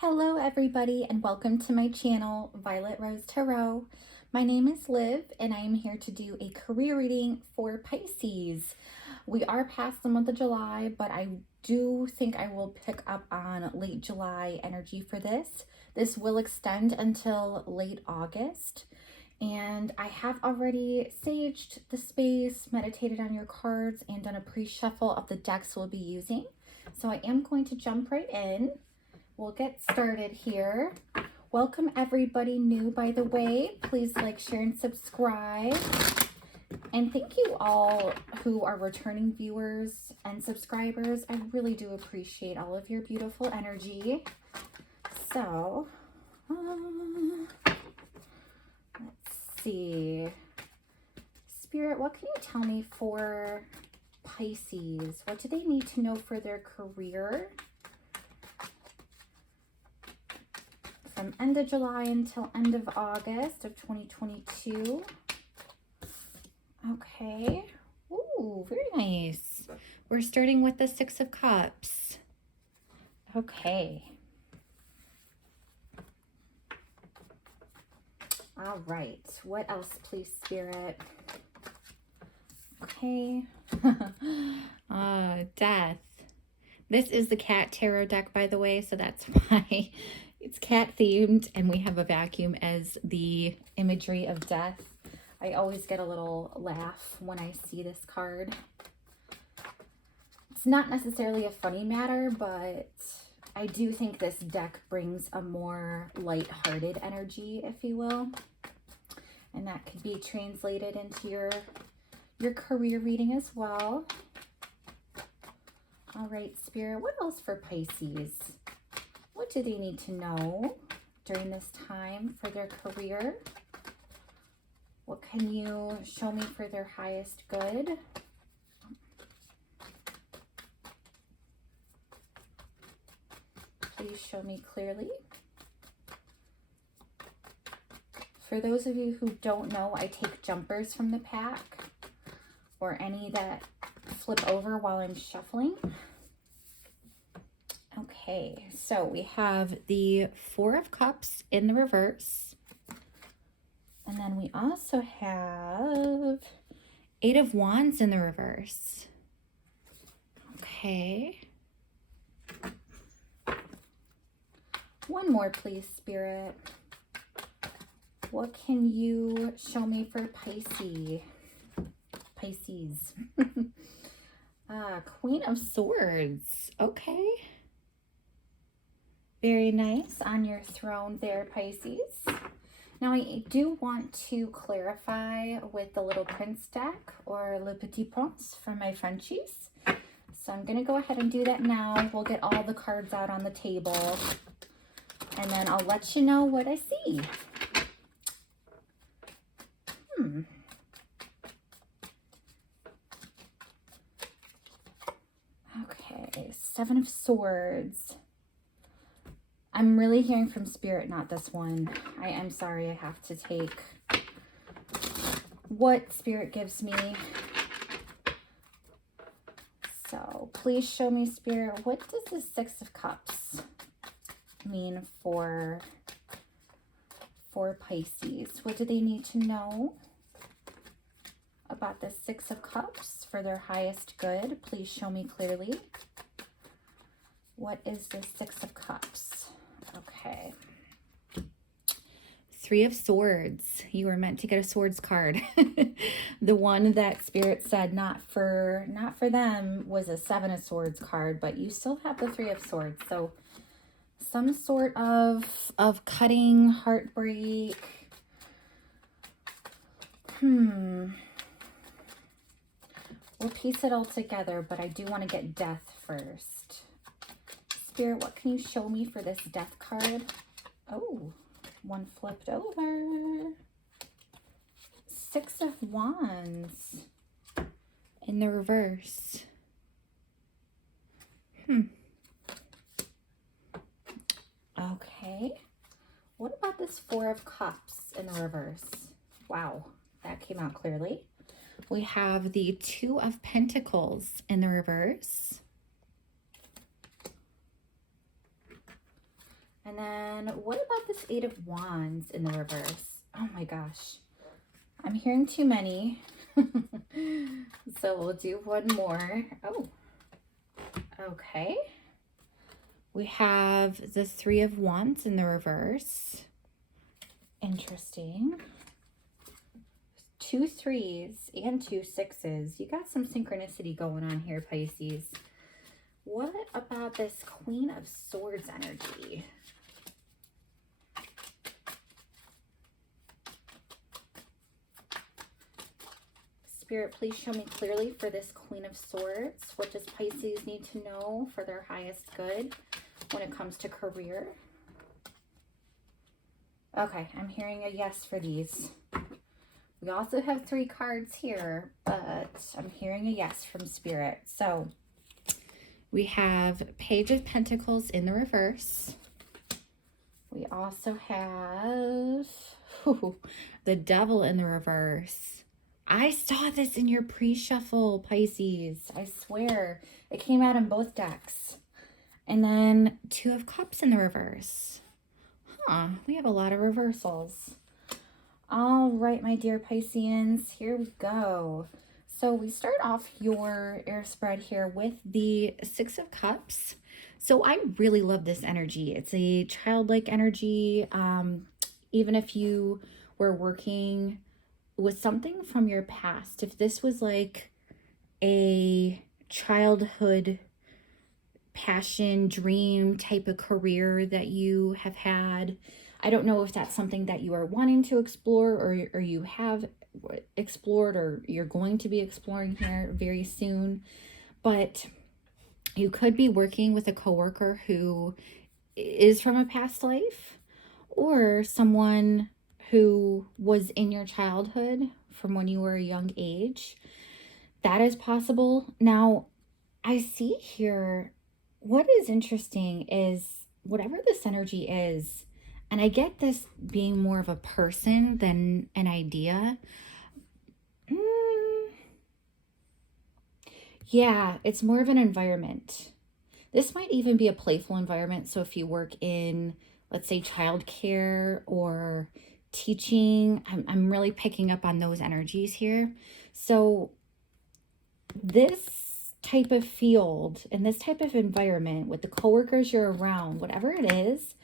Hello everybody and welcome to my channel, Violet Rose Tarot. My name is Liv and I am here to do a career reading for Pisces. We are past the month of July, but I do think I will pick up on late July energy for this. This will extend until late August. And I have already saged the space, meditated on your cards, and done a pre-shuffle of the decks we'll be using. So I am going to jump right in. We'll get started here. Welcome everybody new, by the way. Please like, share, and subscribe. And thank you all who are returning viewers and subscribers. I really do appreciate all of your beautiful energy. So, let's see. Spirit, what can you tell me for Pisces? What do they need to know for their career? From end of July until end of August of 2022. Okay. Ooh, very nice. We're starting with the Six of Cups. Okay. All right. What else, please, Spirit? Okay. Death. This is the cat tarot deck, by the way, so that's why it's cat themed, and we have a vacuum as the imagery of death. I always get a little laugh when I see this card. It's not necessarily a funny matter, but I do think this deck brings a more lighthearted energy, if you will. And that could be translated into your career reading as well. All right, Spirit, what else for Pisces? What do they need to know during this time for their career? What can you show me for their highest good? Please show me clearly. For those of you who don't know, I take jumpers from the pack or any that flip over while I'm shuffling. Okay, so we have the Four of Cups in the reverse. And then we also have Eight of Wands in the reverse. Okay. One more, please, Spirit. What can you show me for Pisces? Queen of Swords. Okay. Very nice on your throne there, Pisces. Now, I do want to clarify with the Little Prince deck or Le Petit Prince for my Frenchies. So I'm going to go ahead and do that now. We'll get all the cards out on the table, and then I'll let you know what I see. Okay, Seven of Swords. I'm really hearing from Spirit, not this one. I am sorry, I have to take what Spirit gives me. So please show me, Spirit, what does the Six of Cups mean for Pisces? What do they need to know about the Six of Cups for their highest good? Please show me clearly. What is the Six of Cups? Okay. Three of Swords. You were meant to get a swords card. The one that Spirit said not for them was a Seven of Swords card, but you still have the Three of Swords. So some sort of cutting, heartbreak. We'll piece it all together, but I do want to get death first. Spirit, what can you show me for this death card? Oh, one flipped over. Six of Wands in the reverse. Okay. What about this Four of Cups in the reverse? Wow, that came out clearly. We have the Two of Pentacles in the reverse. And then what about this Eight of Wands in the reverse? Oh my gosh. I'm hearing too many. So we'll do one more. Oh, okay. We have the Three of Wands in the reverse. Interesting. 2 3s and 2 6s. You got some synchronicity going on here, Pisces. What about this Queen of Swords energy? Spirit, please show me clearly for this Queen of Swords. What does Pisces need to know for their highest good when it comes to career? Okay, I'm hearing a yes for these. We also have 3 cards here, but I'm hearing a yes from Spirit. So we have Page of Pentacles in the reverse. We also have the Devil in the reverse. I saw this in your pre-shuffle, Pisces. I swear. It came out in both decks. And then 2 of Cups in the reverse. Huh, we have a lot of reversals. All right, my dear Pisceans, here we go. So we start off your air spread here with the 6 of Cups. So I really love this energy. It's a childlike energy. Even if you were working with something from your past, if this was like a childhood passion, dream type of career that you have had, I don't know if that's something that you are wanting to explore or you have explored or you're going to be exploring here very soon, but you could be working with a coworker who is from a past life or someone who was in your childhood from when you were a young age. That is possible. Now, I see here, what is interesting is whatever this energy is, and I get this being more of a person than an idea. Yeah, it's more of an environment. This might even be a playful environment. So if you work in, let's say, childcare or teaching, I'm really picking up on those energies here. So this type of field and this type of environment with the coworkers you're around, whatever it is,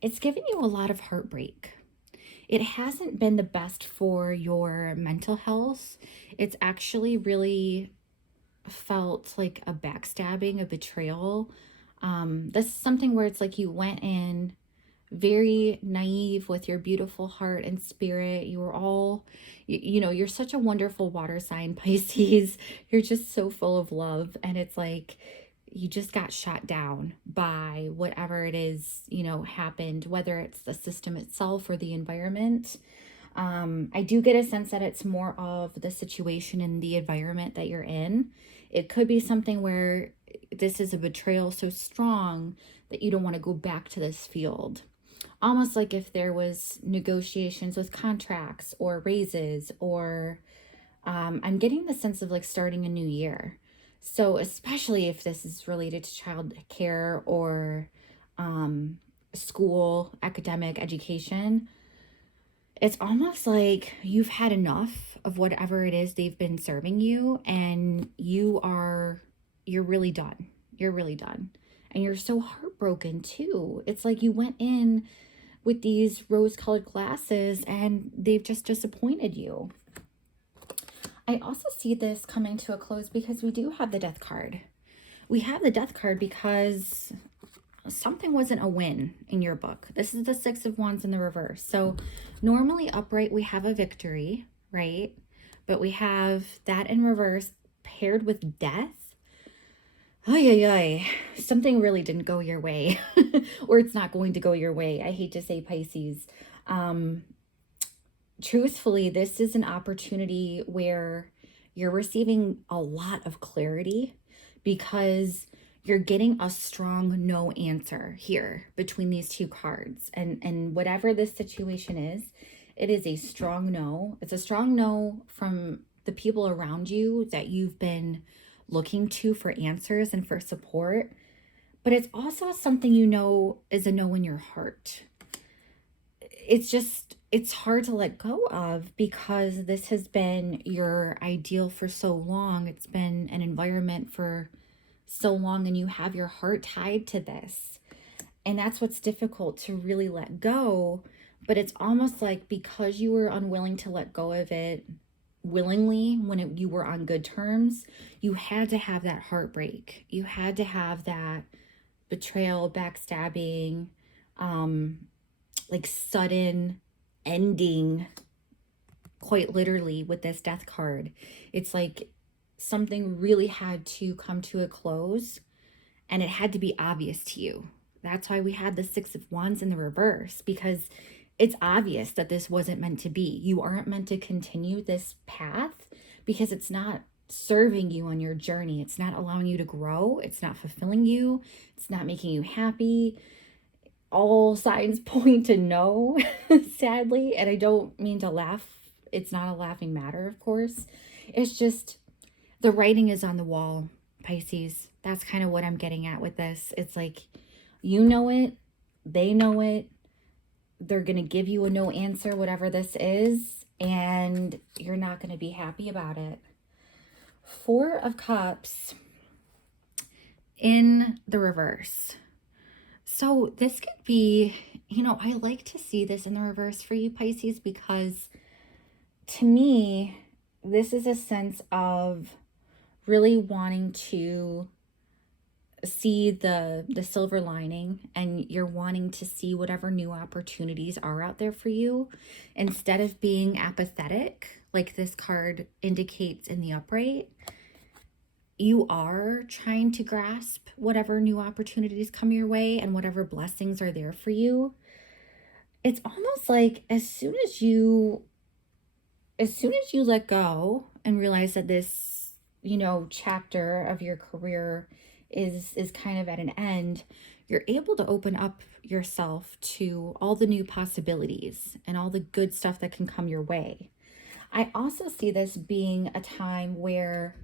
it's giving you a lot of heartbreak. It hasn't been the best for your mental health. It's actually really felt like a backstabbing, a betrayal. This is something where it's like you went in very naive with your beautiful heart and spirit. You were all, you know, you're such a wonderful water sign, Pisces. You're just so full of love. And it's like you just got shot down by whatever it is, you know, happened, whether it's the system itself or the environment. I do get a sense that it's more of the situation and the environment that you're in. It could be something where this is a betrayal so strong that you don't want to go back to this field. Almost like if there was negotiations with contracts or raises or I'm getting the sense of like starting a new year. So especially if this is related to child care or school, academic education, it's almost like you've had enough of whatever it is they've been serving you and you're really done. You're really done. And you're so heartbroken too. It's like you went in with these rose-colored glasses and they've just disappointed you. I also see this coming to a close because we do have the Death card. We have the Death card because something wasn't a win in your book. This is the 6 of Wands in the reverse. So normally upright, we have a victory, right? But we have that in reverse paired with death. Something really didn't go your way or it's not going to go your way. I hate to say, Pisces. Truthfully, this is an opportunity where you're receiving a lot of clarity because you're getting a strong no answer here between these 2 cards. And whatever this situation is, it is a strong no. It's a strong no from the people around you that you've been looking to for answers and for support. but it's also something you know is a no in your heart. It's hard to let go of because this has been your ideal for so long. It's been an environment for so long, and you have your heart tied to this. And that's what's difficult to really let go. But it's almost like because you were unwilling to let go of it willingly when you were on good terms, you had to have that heartbreak. You had to have that betrayal, backstabbing, like sudden ending, quite literally, with this death card. It's like something really had to come to a close, and it had to be obvious to you. That's why we had the Six of Wands in the reverse, because it's obvious that this wasn't meant to be. You aren't meant to continue this path because it's not serving you on your journey. It's not allowing you to grow. It's not fulfilling you. It's not making you happy. All signs point to no, sadly. And I don't mean to laugh. It's not a laughing matter, of course. It's just the writing is on the wall, Pisces. That's kind of what I'm getting at with this. It's like, you know it, they know it, they're going to give you a no answer, whatever this is, and you're not going to be happy about it. Four of Cups in the reverse. So this could be, I like to see this in the reverse for you, Pisces, because to me, this is a sense of really wanting to see the silver lining, and you're wanting to see whatever new opportunities are out there for you instead of being apathetic like this card indicates in the upright. You are trying to grasp whatever new opportunities come your way and whatever blessings are there for you. It's almost like as soon as you let go and realize that this, chapter of your career is kind of at an end, you're able to open up yourself to all the new possibilities and all the good stuff that can come your way. I also see this being a time where,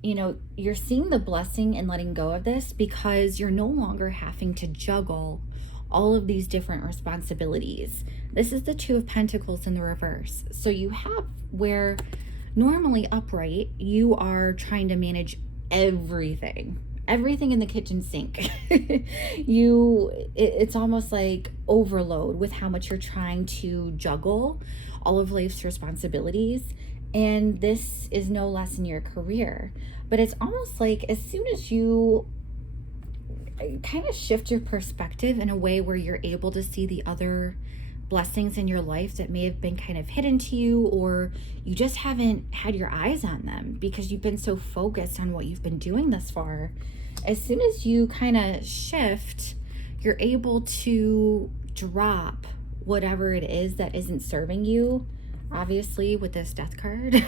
you're seeing the blessing and letting go of this because you're no longer having to juggle all of these different responsibilities. This is the Two of Pentacles in the reverse. So you have where normally upright, you are trying to manage everything in the kitchen sink. It's almost like overload with how much you're trying to juggle all of life's responsibilities. And this is no less in your career. But it's almost like as soon as you kind of shift your perspective in a way where you're able to see the other blessings in your life that may have been kind of hidden to you, or you just haven't had your eyes on them because you've been so focused on what you've been doing thus far. As soon as you kind of shift, you're able to drop whatever it is that isn't serving you, obviously with this death card.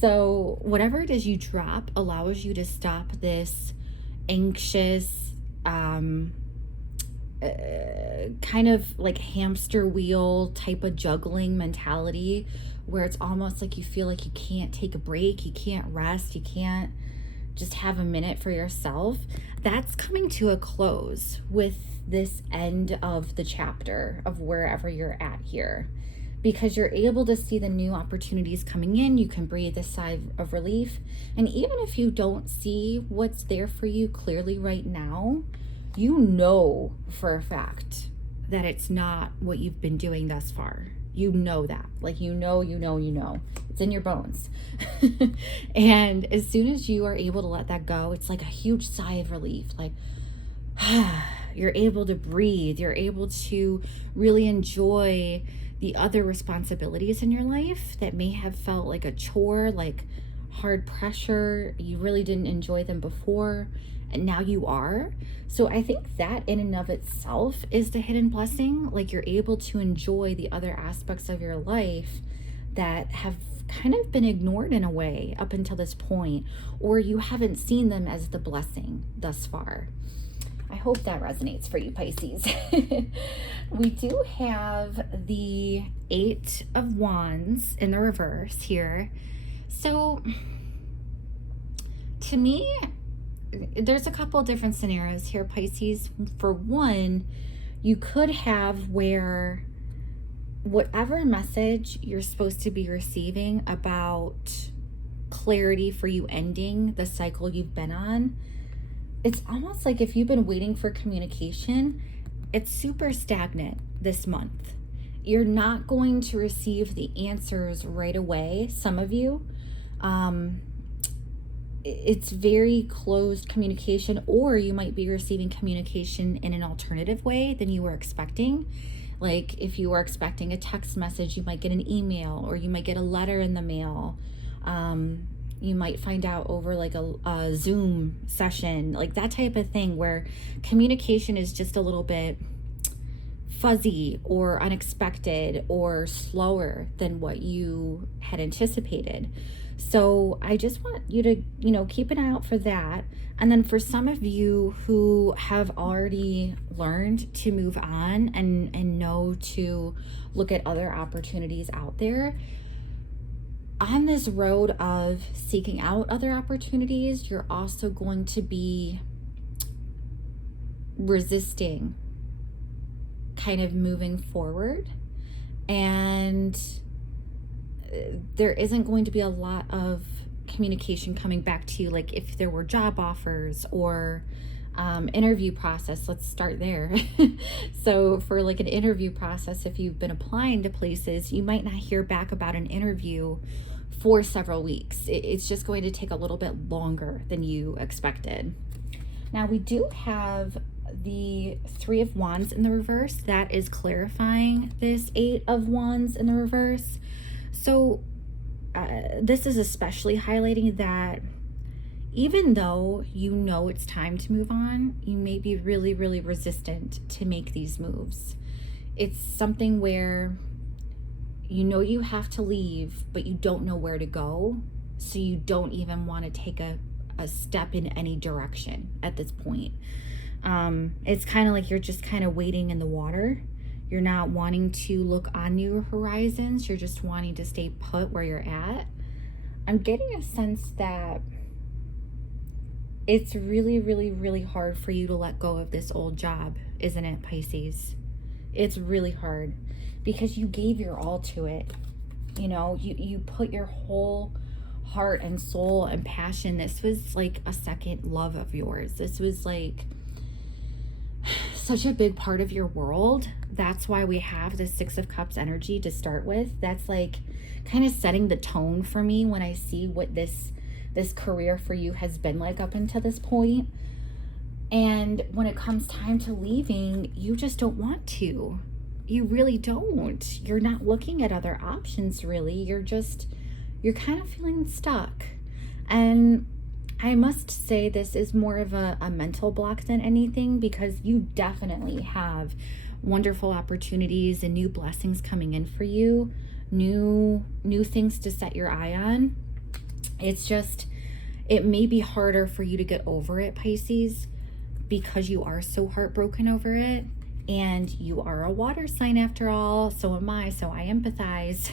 So whatever it is you drop allows you to stop this anxious, kind of like hamster wheel type of juggling mentality where it's almost like you feel like you can't take a break, you can't rest, you can't just have a minute for yourself. That's coming to a close with this end of the chapter of wherever you're at here, because you're able to see the new opportunities coming in. You can breathe a sigh of relief. And even if you don't see what's there for you clearly right now, you know for a fact that it's not what you've been doing thus far. You know that. Like, you know. It's in your bones. And as soon as you are able to let that go, it's like a huge sigh of relief. Like, you're able to breathe. You're able to really enjoy the other responsibilities in your life that may have felt like a chore, like hard pressure. You really didn't enjoy them before, and now you are. So I think that in and of itself is the hidden blessing. Like, you're able to enjoy the other aspects of your life that have kind of been ignored in a way up until this point, or you haven't seen them as the blessing thus far. I hope that resonates for you, Pisces. We do have the Eight of Wands in the reverse here. So to me, there's a couple different scenarios here, Pisces. For one, you could have where whatever message you're supposed to be receiving about clarity for you ending the cycle you've been on, it's almost like if you've been waiting for communication, it's super stagnant this month. You're not going to receive the answers right away, some of you. It's very closed communication, or you might be receiving communication in an alternative way than you were expecting. Like if you were expecting a text message, you might get an email, or you might get a letter in the mail. You might find out over like a Zoom session, like that type of thing, where communication is just a little bit fuzzy or unexpected or slower than what you had anticipated. So I just want you to, keep an eye out for that. And then for some of you who have already learned to move on and know to look at other opportunities out there, on this road of seeking out other opportunities, you're also going to be resisting kind of moving forward. And there isn't going to be a lot of communication coming back to you. Like if there were job offers or interview process, let's start there. So for like an interview process, if you've been applying to places, you might not hear back about an interview for several weeks. It's just going to take a little bit longer than you expected. Now we do have the 3 of Wands in the reverse. That is clarifying this 8 of Wands in the reverse. So this is especially highlighting that even though you know it's time to move on, you may be really, really resistant to make these moves. It's something where you know you have to leave, but you don't know where to go. So you don't even want to take a step in any direction at this point. It's kind of like you're just kind of waiting in the water. You're not wanting to look on new horizons. You're just wanting to stay put where you're at. I'm getting a sense that it's really, really, really hard for you to let go of this old job, isn't it, Pisces? It's really hard because you gave your all to it. You put your whole heart and soul and passion. This was like a second love of yours. This was like such a big part of your world. That's why we have the 6 of Cups energy to start with. That's like kind of setting the tone for me when I see what this career for you has been like up until this point. And when it comes time to leaving, you just don't want to. You really don't. You're not looking at other options, really. You're kind of feeling stuck. And I must say this is more of a mental block than anything, because you definitely have wonderful opportunities and new blessings coming in for you, new things to set your eye on. It's just, it may be harder for you to get over it, Pisces, because you are so heartbroken over it. And you are a water sign after all, so am I, so I empathize.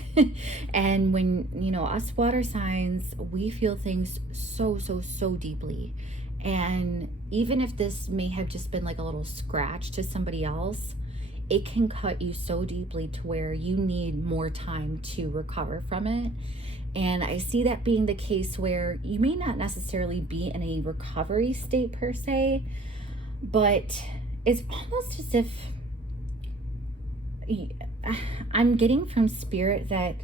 And when, us water signs, we feel things so, so, so deeply. And even if this may have just been like a little scratch to somebody else, it can cut you so deeply to where you need more time to recover from it. And I see that being the case where you may not necessarily be in a recovery state per se, but it's almost as if I'm getting from Spirit that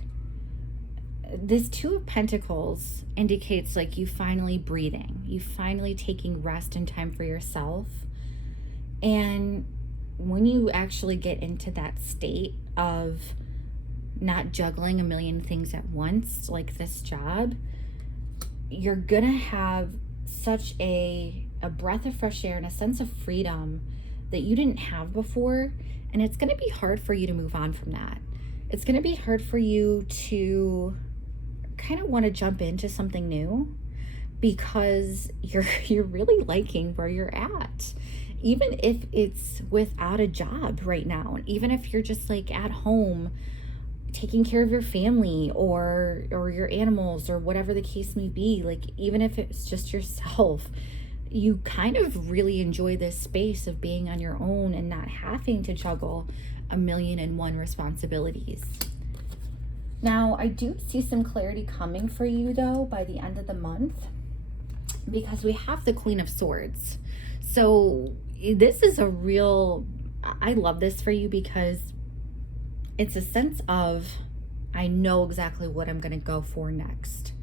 this 2 of Pentacles indicates like you finally breathing, you finally taking rest and time for yourself. And when you actually get into that state of not juggling a million things at once, like this job, you're gonna have such a breath of fresh air and a sense of freedom that you didn't have before. And it's gonna be hard for you to move on from that. It's gonna be hard for you to kind of want to jump into something new, because you're really liking where you're at. Even if it's without a job right now, and even if you're just like at home taking care of your family or your animals or whatever the case may be, like even if it's just yourself, you kind of really enjoy this space of being on your own and not having to juggle a million and one responsibilities. Now, I do see some clarity coming for you though by the end of the month, because we have the Queen of Swords. So this is a real, I love this for you because it's a sense of, I know exactly what I'm going to go for next.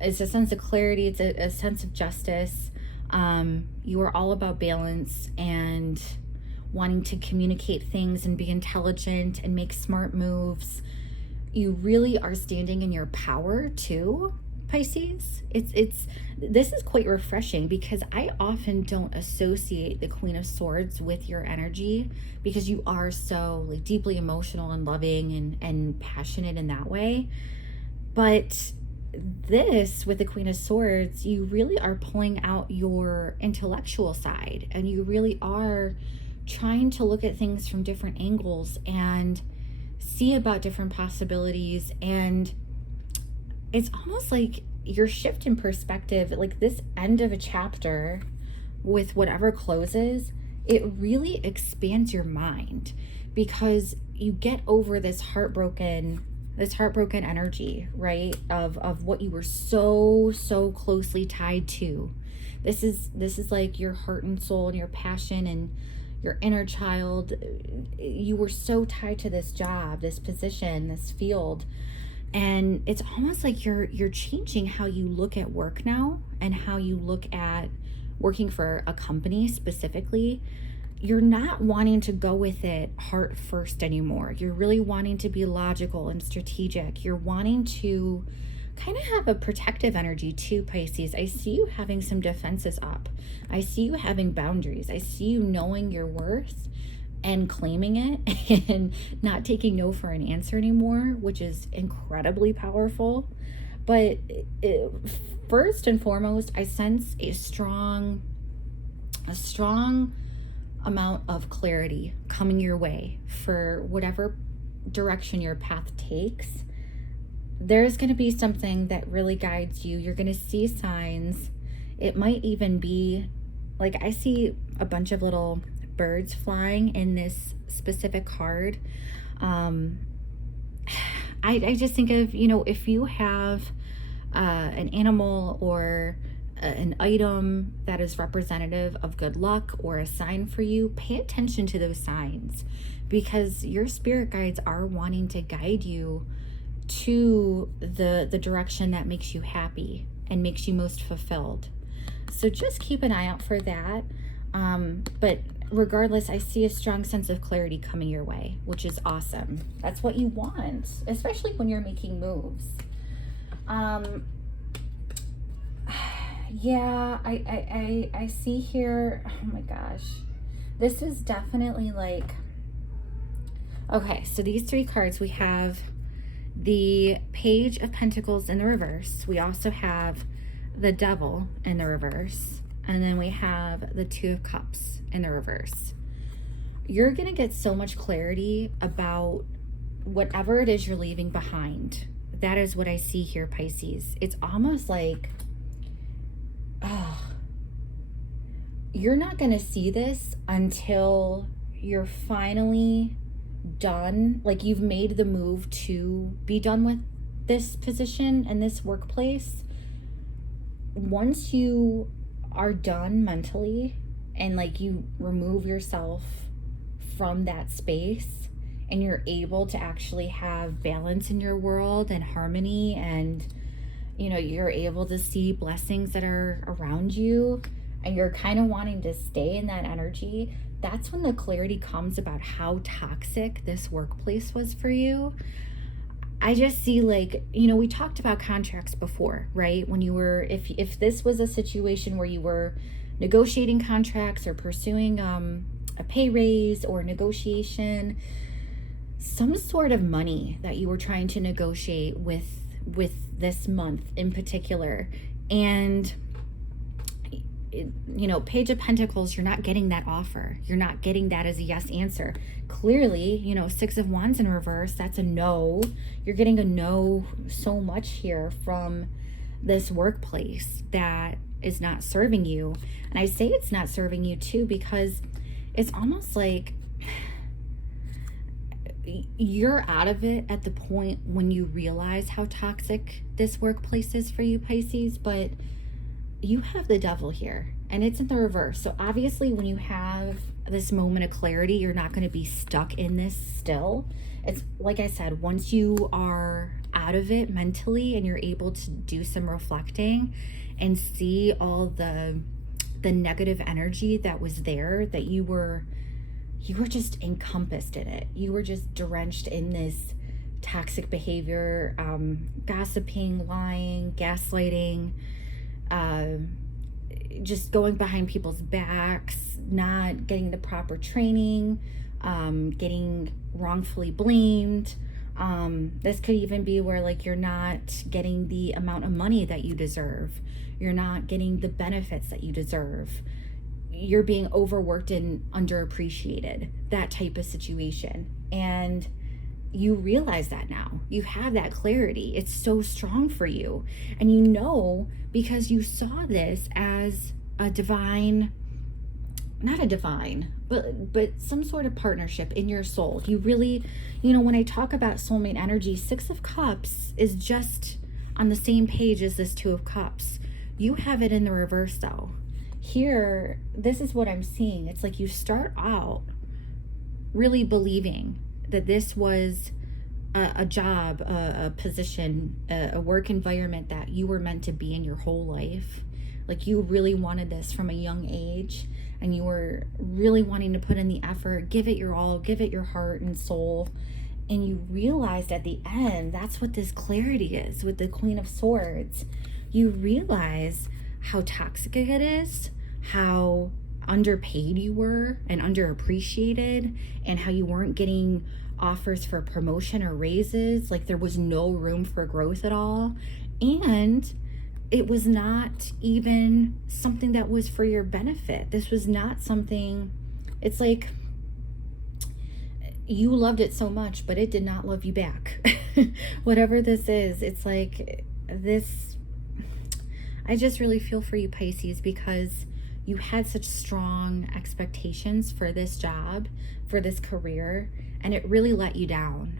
It's a sense of clarity. It's a sense of justice. You are all about balance and wanting to communicate things and be intelligent and make smart moves. You really are standing in your power too, Pisces. This is quite refreshing because I often don't associate the Queen of Swords with your energy because you are so like deeply emotional and loving and passionate in that way. But this with the Queen of Swords, you really are pulling out your intellectual side, and you really are trying to look at things from different angles and see about different possibilities. And it's almost like your shift in perspective, like this end of a chapter with whatever closes, it really expands your mind because you get over this heartbroken energy, right? Of what you were so closely tied to. This is like your heart and soul and your passion and your inner child. You were so tied to this job, this position, this field. And it's almost like you're changing how you look at work now and how you look at working for a company specifically. You're not wanting to go with it heart first anymore. You're really wanting to be logical and strategic. You're wanting to kind of have a protective energy too, Pisces. I see you having some defenses up. I see you having boundaries. I see you knowing your worth and claiming it and not taking no for an answer anymore, which is incredibly powerful. But first and foremost, I sense a strong amount of clarity coming your way for whatever direction your path takes. There's going to be something that really guides you. You're going to see signs. It might even be like, I see a bunch of little birds flying in this specific card. I just think of, if you have an animal or an item that is representative of good luck or a sign for you, pay attention to those signs because your spirit guides are wanting to guide you to the direction that makes you happy and makes you most fulfilled. So just keep an eye out for that. But regardless, I see a strong sense of clarity coming your way, which is awesome. That's what you want, especially when you're making moves. Yeah, I see here, oh my gosh, this is definitely like, okay, so these three cards, we have the Page of Pentacles in the reverse. We also have the Devil in the reverse. And then we have the Two of Cups in the reverse. You're going to get so much clarity about whatever it is you're leaving behind. That is what I see here, Pisces. It's almost like, you're not going to see this until you're finally done. Like you've made the move to be done with this position and this workplace. Once you are done mentally and like you remove yourself from that space and you're able to actually have balance in your world and harmony, and you're able to see blessings that are around you and you're kind of wanting to stay in that energy, that's when the clarity comes about how toxic this workplace was for you. I just see we talked about contracts before, right? When you were, if this was a situation where you were negotiating contracts or pursuing a pay raise or negotiation, some sort of money that you were trying to negotiate with this month in particular. And Page of Pentacles, you're not getting that offer. You're not getting that as a yes answer. Clearly, Six of Wands in reverse, that's a no. You're getting a no so much here from this workplace that is not serving you. And I say it's not serving you too because it's almost like you're out of it at the point when you realize how toxic this workplace is for you, Pisces, but you have the devil here and it's in the reverse. So obviously when you have this moment of clarity, you're not going to be stuck in this still. It's like I said, once you are out of it mentally and you're able to do some reflecting and see all the negative energy that was there, that you were just encompassed in it. You were just drenched in this toxic behavior, gossiping, lying, gaslighting, just going behind people's backs, not getting the proper training, getting wrongfully blamed. This could even be where like you're not getting the amount of money that you deserve. You're not getting the benefits that you deserve. You're being overworked and underappreciated, that type of situation. And you realize that now. You have that clarity. It's so strong for you. And you know, because you saw this as a divine, not a divine, but some sort of partnership in your soul. You really, when I talk about soulmate energy, 6 of Cups is just on the same page as this 2 of Cups. You have it in the reverse though. Here, this is what I'm seeing. It's like you start out really believing that this was a job, a position, a work environment that you were meant to be in your whole life. Like you really wanted this from a young age and you were really wanting to put in the effort, give it your all, give it your heart and soul. And you realized at the end, that's what this clarity is with the Queen of Swords. You realize how toxic it is, how underpaid you were and underappreciated, and how you weren't getting offers for promotion or raises. Like there was no room for growth at all. And it was not even something that was for your benefit. This was not something, it's like you loved it so much, but it did not love you back. Whatever this is, it's like this, I just really feel for you, Pisces, because you had such strong expectations for this job, for this career, and it really let you down.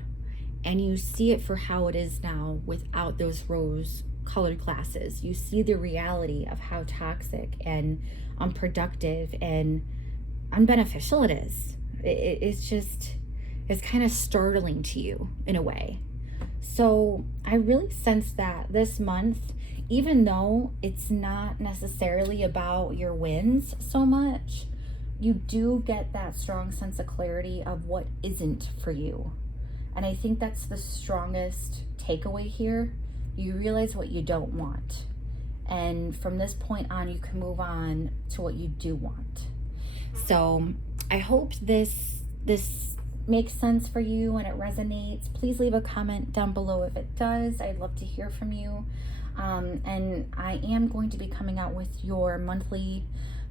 And you see it for how it is now without those rose-colored glasses. You see the reality of how toxic and unproductive and unbeneficial it is. It's kind of startling to you in a way. So I really sense that this month, even though it's not necessarily about your wins so much, you do get that strong sense of clarity of what isn't for you. And I think that's the strongest takeaway here. You realize what you don't want. And from this point on, you can move on to what you do want. So I hope this makes sense for you and it resonates. Please leave a comment down below if it does. I'd love to hear from you. And I am going to be coming out with your monthly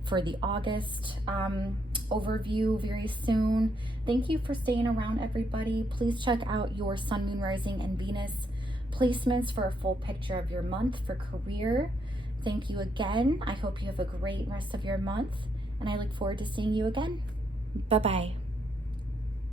for the August overview very soon. Thank you for staying around, everybody. Please check out your Sun, Moon, Rising, and Venus placements for a full picture of your month for career. Thank you again. I hope you have a great rest of your month, and I look forward to seeing you again. Bye-bye.